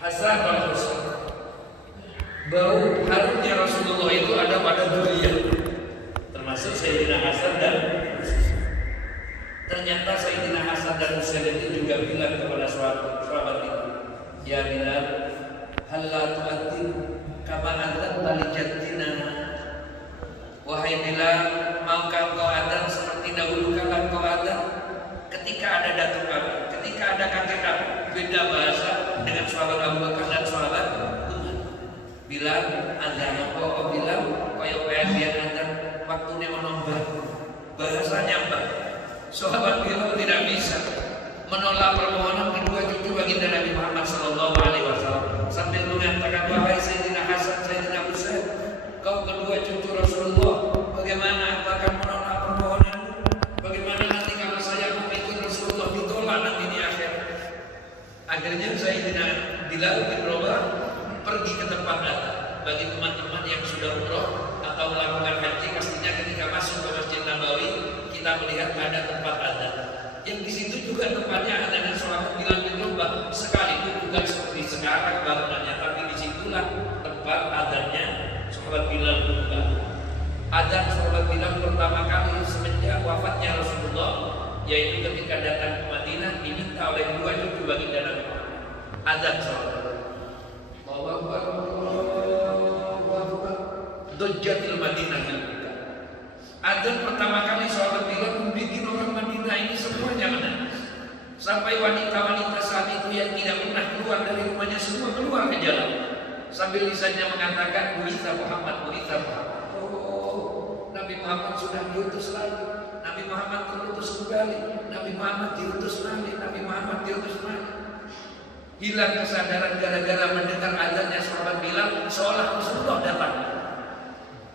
Hasan dan Husain. Bau harumnya Rasulullah itu ada pada dunia, termasuk Sayyidina Hasan dan Husain. Ternyata Sayyidina Hasan dan Husain itu juga bilang kepada sahabat itu, ya Bilal, hal la tu'adzin kama adzanta li jaddina. Wahai Bilal, maukah kau adzan seperti dahulu kala kau adzan? Ketika ada datuk kami, ketika ada kakek kami, beda bahasa dengan sahabat Abu Bakar dan sahabat Umar. Bilal adzan kau bilang kaya kaya dia adzan waktunya menombar bahasanya apa? Sahabat Bilal tidak bisa menolak permohonan kedua cucu baginda Nabi Muhammad SAW sambil mengatakan, wahai Sayyidina Hasan, Sayyidina Husain, kau kedua cucu Rasulullah, bagaimana akan menolak permohonan? Bagaimana nanti kalau saya mengikuti Rasulullah ditolak nanti di akhir? Akhirnya Sayyidina Bilal bin Rabah pergi ke tempat adzan. Bagi teman-teman yang sudah umroh atau melakukan haji, pastinya ketika masuk ke Masjid Nabawi kita melihat ada tempat adzan. Yang di situ juga tempatnya ada dengan sahabat Bilal bin Rabah, sekalipun bukan seperti sekarang bangunannya, tapi disitulah tempat adzannya sahabat Bilal bin Rabah. Adzan sahabat Bilal pertama kali semenjak wafatnya Rasulullah, yaitu ketika datang ke Madinah diminta oleh dua cucu baginda Nabi Muhammad. Adzan sahabat Dojjatil Madinah. Adzan pertama kali sahabat Bilal membuat orang Madinah ini semuanya menangis. Sampai wanita-wanita saat itu yang tidak pernah keluar dari rumahnya semua keluar ke jalan sambil lisannya mengatakan, Buitha Muhammad, Buitha Muhammad. Oh, Nabi Muhammad sudah diutus lagi, Nabi Muhammad terutus kembali, Nabi Muhammad diutus lagi, Nabi Muhammad diutus lagi. Hilang kesadaran gara-gara mendengar adzannya sahabat Bilal seolah Rasulullah datang.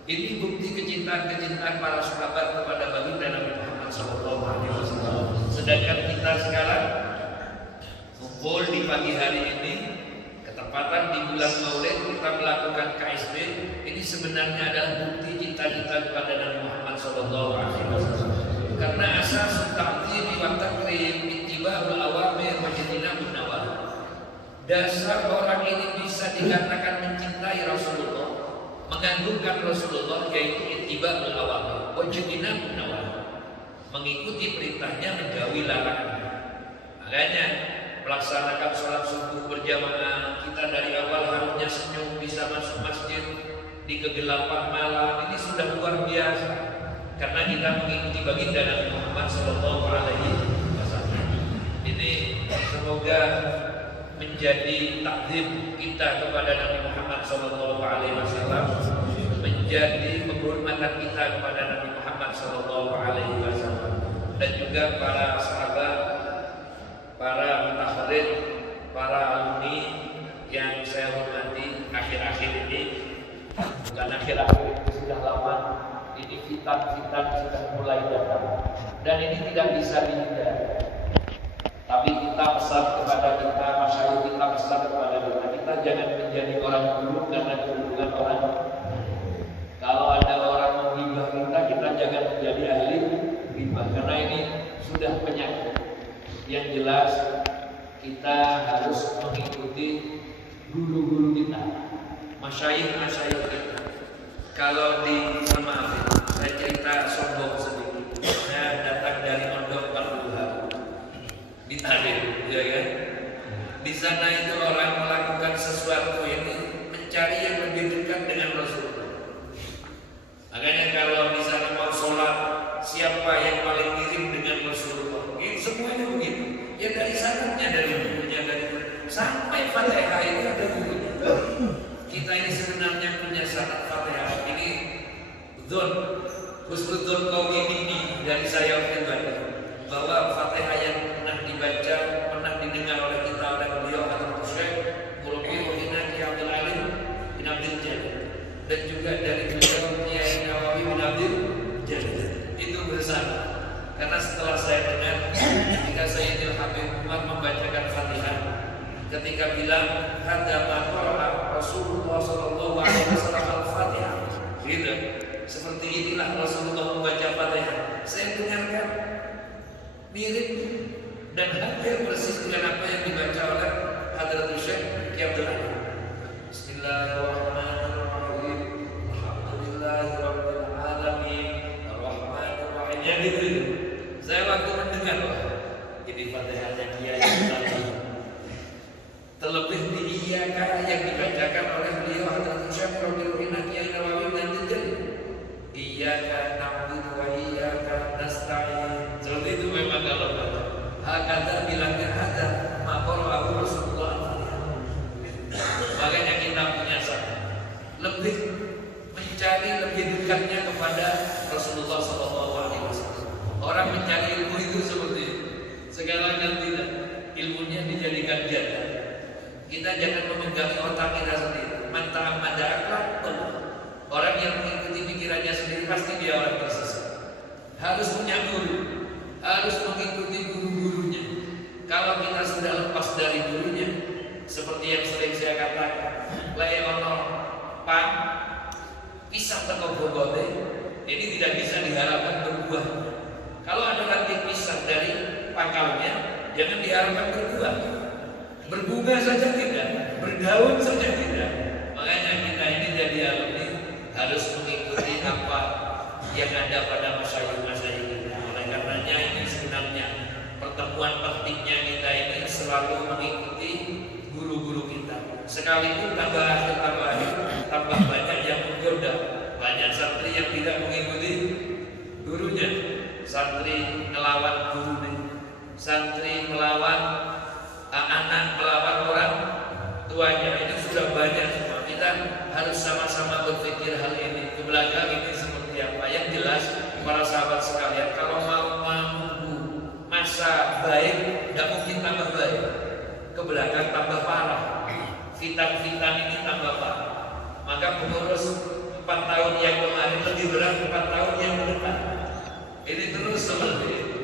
Ini bukti kecintaan para sahabat kepada baginda Nabi Muhammad SAW. Sedangkan kita sekarang kumpul di pagi hari ini, ketepatan di bulan Maulid kita melakukan KSB. Ini sebenarnya adalah bukti cinta kita kepada Nabi Muhammad SAW. Karena asas ta'zim wa takrim ittiba'ul awamir wa ijtinabun nawahi. Dasar orang ini bisa dikatakan mencintai Rasulullah, mengagungkan Rasulullah, yaitu ittiba'ul awamir wa ijtinabun nawahi, mengikuti perintahnya, menjauhi larangannya. Makanya melaksanakan sholat subuh berjamaah, kita dari awal harusnya senyum bisa masuk masjid di kegelapan malam, ini sudah luar biasa karena kita mengikuti baginda Nabi Muhammad SAW. Ini semoga menjadi takdim kita kepada Nabi Muhammad SAW, menjadi penghormatan kita kepada Nabi Muhammad SAW, dan juga para sahabat, para mutahrid, para alumni yang saya hormati. Akhir-akhir ini, bukan akhir-akhir, sudah lama ini fitan-fitan sudah mulai datang dan ini tidak bisa dihindari. Tapi kita pesan kepada kita, masyarakat kita pesan kepada kita jangan menjadi orang buruk karena keburukan orang. Kalau ada orang menghibah kita jangan menjadi ahli hibah, karena ini sudah penyakit. Yang jelas kita harus mengikuti guru-guru kita, masyayikh kita. Kalau maaf, saya cerita sombong sedikit. Saya datang dari Pondok Parduha di Tarim, ya kan? Di sana itu orang melakukan sesuatu ini mencari yang lebih dekat dengan Rasulullah. Makanya kalau di sana mau sholat, siapa yang paling mirip dengan Rasulullah? Ini semuanya begitu. Ya dari sanadnya, dari bukunya, dari sampai Fatihah itu ada bukunya. Kita ini sebenarnya punya sanad Fatihah. Ini husnudzon kaum ini dari saya pribadi, bahwa Fatihah yang pernah dibaca, pernah didengar oleh kita oleh beliau atau Syekh Murabbi Wahina Kiai Abdul Alim bin Abdul Jalil, dan juga dari beliau Kiai Nawawi bin Abdul Jalil, itu bersama. Karena setelah saya dengar ketika Sayyidil Habib Umar membacakan Fatihah, ketika bilang hadza ma qara'a Rasulullah sallallahu alaihi wasallam al-Fatihah, gitu. Seperti inilah Rasulullah membaca Fatihah. Saya dengarkan mirip dan hampir persis dengan apa yang dibaca oleh Hadratus Syekh Kiai Abdul ganda. Kita jangan memegangi otak kita sendiri. Man ta'ammada aqlahu. Orang yang mengikuti pikirannya sendiri pasti dia orang tersesat. Harus punya guru, harus mengikuti guru-gurunya. Kalau kita sudah lepas dari gurunya, seperti yang sering saya katakan, layono pang pisang teko bobote, ini tidak bisa diharapkan berbuah. Kalau ada ranting pisang dari pangkalnya, jangan diharapkan berbuah. Berbunga saja tidak, berdaun saja tidak. Makanya kita ini jadi alumni harus mengikuti apa yang ada pada masyayikh-masyayikh kita. Oleh karenanya ini sebenarnya pertemuan pentingnya kita ini selalu mengikuti guru-guru kita. Sekalipun tambah akhir, tambah banyak yang menggoda. Banyak santri yang tidak mengikuti gurunya. Santri melawan gurunya, santri melawan anak, melawan orang tuanya. Itu sudah banyak semua. Kita harus sama-sama berpikir hal ini. Ke belakang ini seperti apa? Yang jelas para sahabat sekalian, kalau mau menunggu masa baik, tidak mungkin tambah baik. Ke belakang tambah parah. Fitan-fitan ini tambah parah. Maka pengurus 4 tahun yang kemarin lebih berat 4 tahun yang ke depan. Ini terus seperti itu.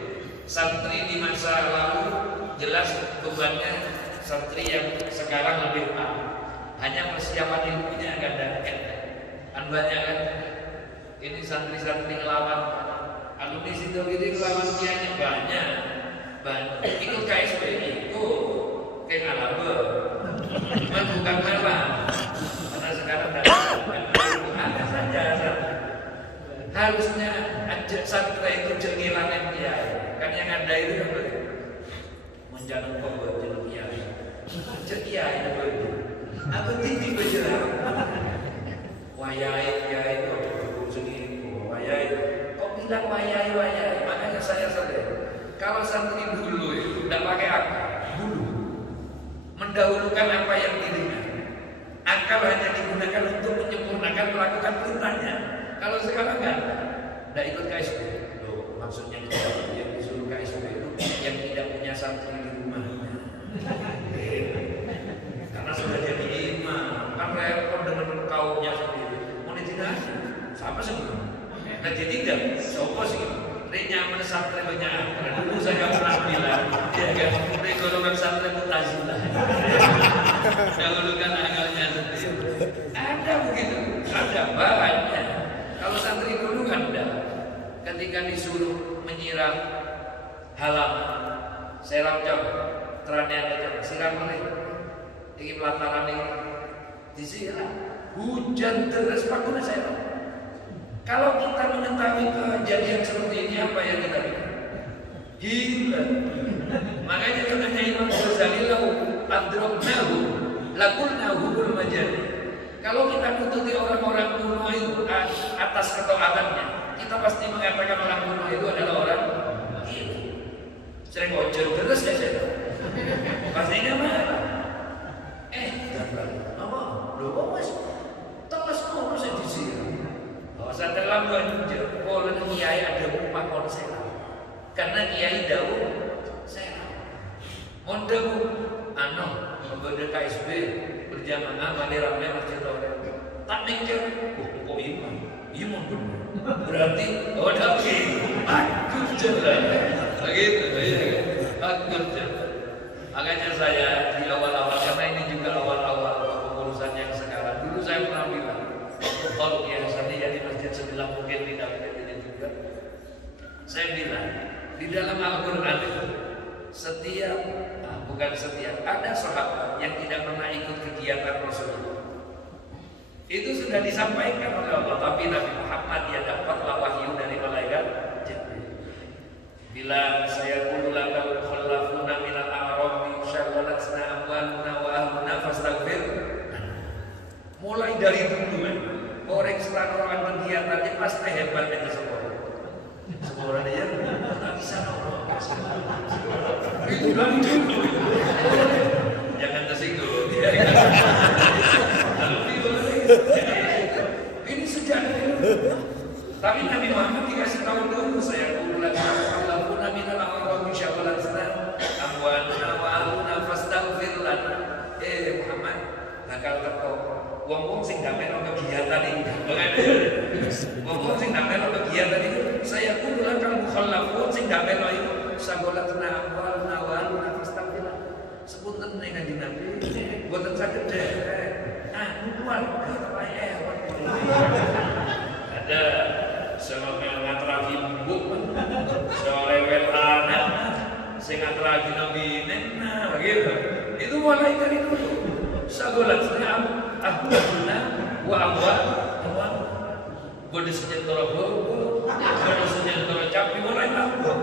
Santri di masa lalu jelas bebannya, santri yang sekarang lebih parah. Hanya persiapan ilmunya agak deket. Kan banyak kan? Ini santri-santri ngelawan. Alumni situ ini ngelawan kiainya banyak. Ikut KSP, ikut kayak Alaba. Cuma bukan malah. Karena sekarang ada saja santri. Harusnya ada santri itu cengilan kiai. Kan yang ada itu kan menjangan pembuat kiai. Kiai apa itu? Apa titik berjalan? Wayai kiai itu segini. Wayai. Kok bilang wayai? Makanya saya sadar. Kalau santri dulu itu tidak pakai akal, dulu mendahulukan apa yang didengar. Akal hanya digunakan untuk menyempurnakan melakukan perintahnya. Kalau sekarang tidak ikut KSP. Loh, maksudnya yang disuruh KSP itu yang tidak punya santri di rumahnya. Karena sudah jadi imam, kan repot dengan kaumnya sendiri. Mau ditindak siapa sih? Nah jadi tidak, siapa sih? Ini nyaman santri banyak. Karena dulu saya pernah bilang, ya kan, ini golongan santri mutazilah. Dahulukan akalnya sendiri. Ada begitu, ada banyak. Kalau santri dulu kan ada. Ketika disuruh menyiram halaman, seram jauh, teranian jauh, siram oleh. Ini pelataran ini disiram, hujan deras pakunya saya. Kalau kita mengetahui kejadian seperti ini, apa yang kita bikin? Gila. Makanya katanya Imam Ghazali lahu adroknahu lakulnahu bil majani. Kalau kita nututi orang-orang kuno itu atas ketaatannya, kita pasti mengatakan orang kuno itu adalah orang gila. Sering ojol terus ya saya. Pastinya marah. Apa? Loh, mas, terus mau saya disiram. Saya dalam banjir, kalau kiai ada upah konser, karena kiai daun saya. Mondem, membuat KSB berjamaah mandi ramai masjid orang. Tak mikir, kok imam, berarti tapi aku jalan, begitu, aku jalan. Makanya saya di awal-awal, karena ini juga awal-awal pengurusan yang sekarang. Dulu saya pernah bilang, kalau biasanya ya di masjid sebelah mungkin tidak ini juga. Saya bilang di dalam Al-Quran itu ada sahabat yang tidak pernah ikut kegiatan Rasulullah. Itu sudah disampaikan oleh Allah, tapi Nabi Muhammad dia dapatlah wahyu dari malaikat Jibril. Bila saya kululakal khallafuna minal a'rabi syaghalatna amwaluna wa ahluna fastaghfir. Mulai dari dulu orang setelah orang kegiatannya pasti hebat itu semua. Semua orang dia tak bisa nolong. Itu dari dulu. Jangan tersinggung. Ini sejak dulu. Tapi Nabi Muhammad dikasih tahu dulu saya kululakal khallafuna minal a'rabi syaghalatna amwaluna wa ahluna fastaghfir. bakal teko wong-wong sing gak melu kegiatan iki. Wong-wong sing gak melu kegiatan iki saya kudu akan mukhallafun sing gak melu iku sagolatna awal nawal nafastamila. Sepunten ning Kanjeng Nabi boten saged keluarga ada seorang ngatragi buk seorang anak sing ngatragi nabi nena begitu itu mulai dari dulu sagolatna ahbabna wa awal bodes senyentoro bodes senyentoro capi mulai lampu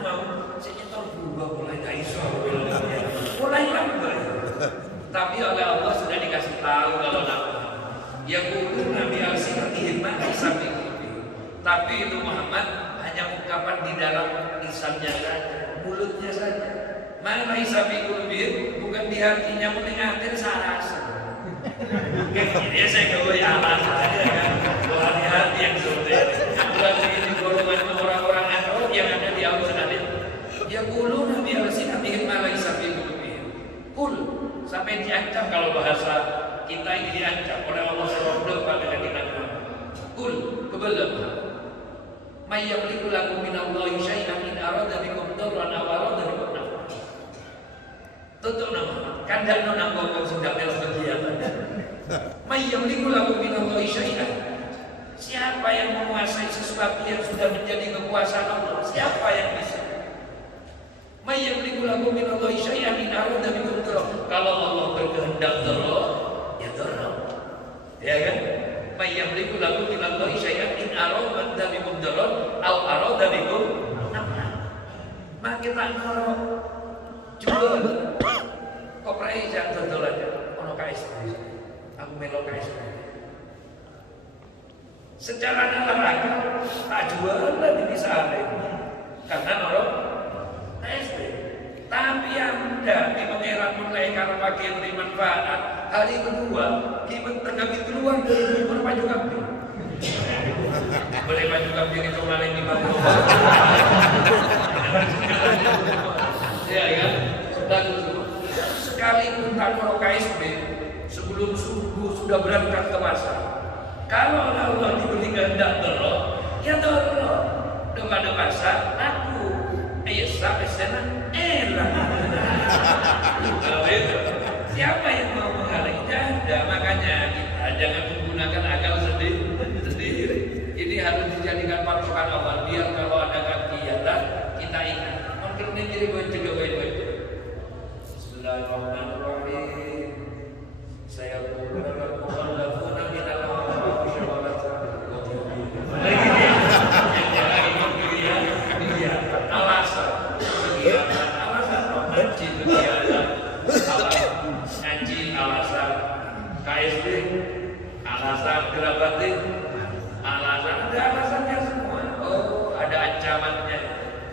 mau senyentoro berubah mulai kaiso mulai lampu. Tapi oleh Allah sudah dikasih tahu kalau yang kudu Nabi al-Sinatihim sapi. Tapi itu Muhammad hanya ungkapan di dalam lisannya saja, mulutnya saja. Mana isabi kulubir bukan di hatinya mendengatin sarasa. Ini saya gawe alat saja kan, bukan di hati yang seperti ini. Bukan begini golongan orang-orang akal yang ada di al-Sinatihim. Yang kudu Nabi al-Sinatihim mana isabi kulubir. Kul sampai diancam kalau bahasa kita ini diancam oleh Allah SWT pada kita. Kul kebelam may yamliku lakum minallahi syai'an in arada bikum darran aw arada bikum naf'an. Tutuk nama kandakno nang wong sing gak melu kegiatan. May yamliku lakum minallahi syai'an. Siapa yang menguasai sesuatu yang sudah menjadi kekuasaan Allah? Siapa yang bisa? May yamliku lakum minallahi syai'an in arada bikum darran. Kalau Allah berkehendak darran, ya darran. Ya kan? May yamliku lakum minallahi syai'an in arada bikum darran aw arada bikum naf'an. Mak kita noro jebul. Kok prai jak dodolan ono KSP. Aku melo KSP. Secara olahraga tak jualan di sana. Karena noro KSP. Tapi yang tidak di pengeran mulai karena bagian beri manfaat. Hari kedua, kita tergabit keluar dari berpaju kambing. Boleh baju kambing itu maling di mana? Ya kan? Sekalipun tanpa KSB sebelum subuh sudah berangkat ke pasar. Kalau Allah diberi kehendak terus, ya terus. Kepada pasar, aku sampai sana elah. Kalau itu siapa yang mau menghalangnya? Tidak, makanya kita jangan menggunakan akal sendiri. Ini harus dijadikan patokan awal biar kalau ada kegiatan kita ingat. Mungkin ini jadi juga baik-baik. Bismillahirrahmanirrahim. Saya mukhallafuna min ngaji alasan KSD alasan gerabati alasan ada alasannya semua. Oh ada ancamannya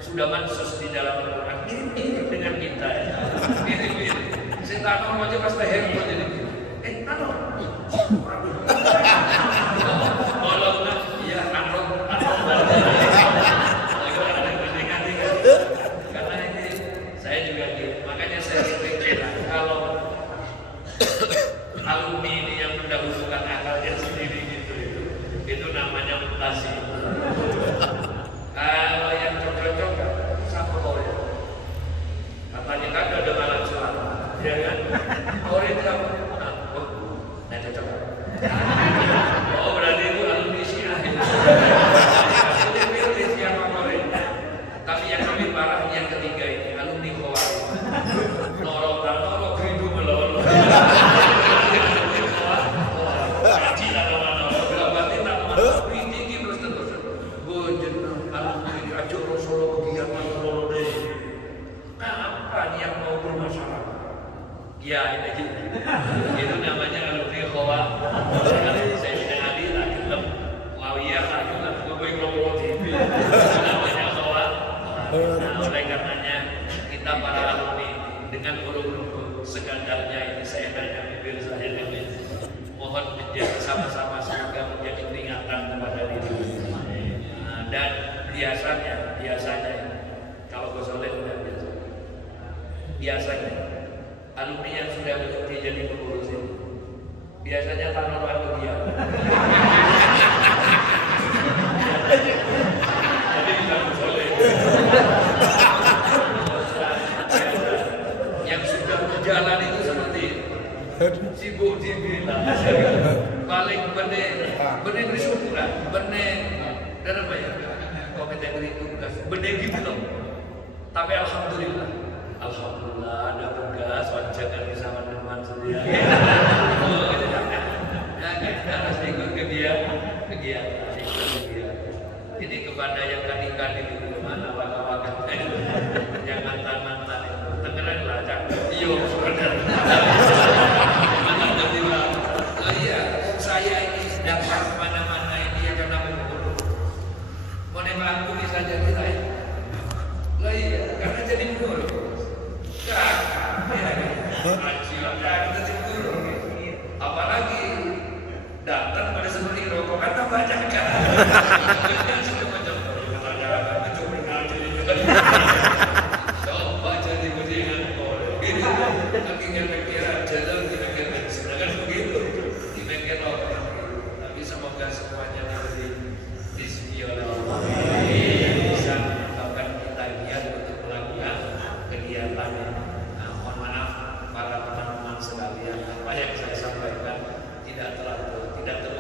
sudah mansus di dalam Al-Quran. Mirip dengan kita ya. Mirip saya tak mau aja pas leher mau jadi taruh tolonglah ya taruh karena ini saya juga gitu. Makanya saya berpikir kalau alumni ini yang mendahulukan akalnya sendiri gitu itu namanya mutasi. Kalau yang cocok sama Korea katanya kan ada malam selama ya kan Korea kamu nah cocok oh berarti itu alumni Syiah itu siapa Korea. Tapi yang lebih parah yang ketiga ini alumni Khawarij noro kerindu meloro kaji lah kemana berarti tak mau tinggi terus bojen alumni aja Solo kegiatan Solo deh apa yang mau bermasalah ya ini aja itu namanya alumni Khawarij. Saya tidak adil lah film Muawiyah lah film gue ngomong TV namanya Khawarij. Nah oleh karenanya kita para alumni dengan guru-guru sekadarnya ini saya hanya bibir saja ini mohon menjadi sama-sama semoga menjadi peringatan kepada diri. Dan biasanya kalau Gus Soleh sudah biasanya alumni yang sudah bekerja jadi pengurus ini Biasanya tanah waktu dia. Jadi kita boleh. Yang sudah berjalan itu seperti sibuk dibilang. Paling benih bersyukur, benih dan apa ya? Komite tugas, benih gitu. Tapi alhamdulillah ada tugas wajar bersama teman sedia. Harus ikut kegiatan. Ini kepada yang kadang-kadang di mana waka-waka yang mantan itu dengerin lah iyo benar. Iya, saya ini dapat mana-mana ini ya karena mengukur. Mau nembak aku bisa jadi lain. Lah iya, karena jadi guru. Kita jadi guru. Apalagi datang pada seperti rokok kan tambah jaga. Coba jadi berdingan ini akhirnya pikiran jalan di bengkel sebenarnya begitu di bengkel rokok. Tapi semoga semuanya diberi rezeki oleh Allah. Bisa menetapkan kita giat untuk melakukan kegiatan. Mohon maaf para teman-teman sekalian, apa yang saya sampaikan tidak terlalu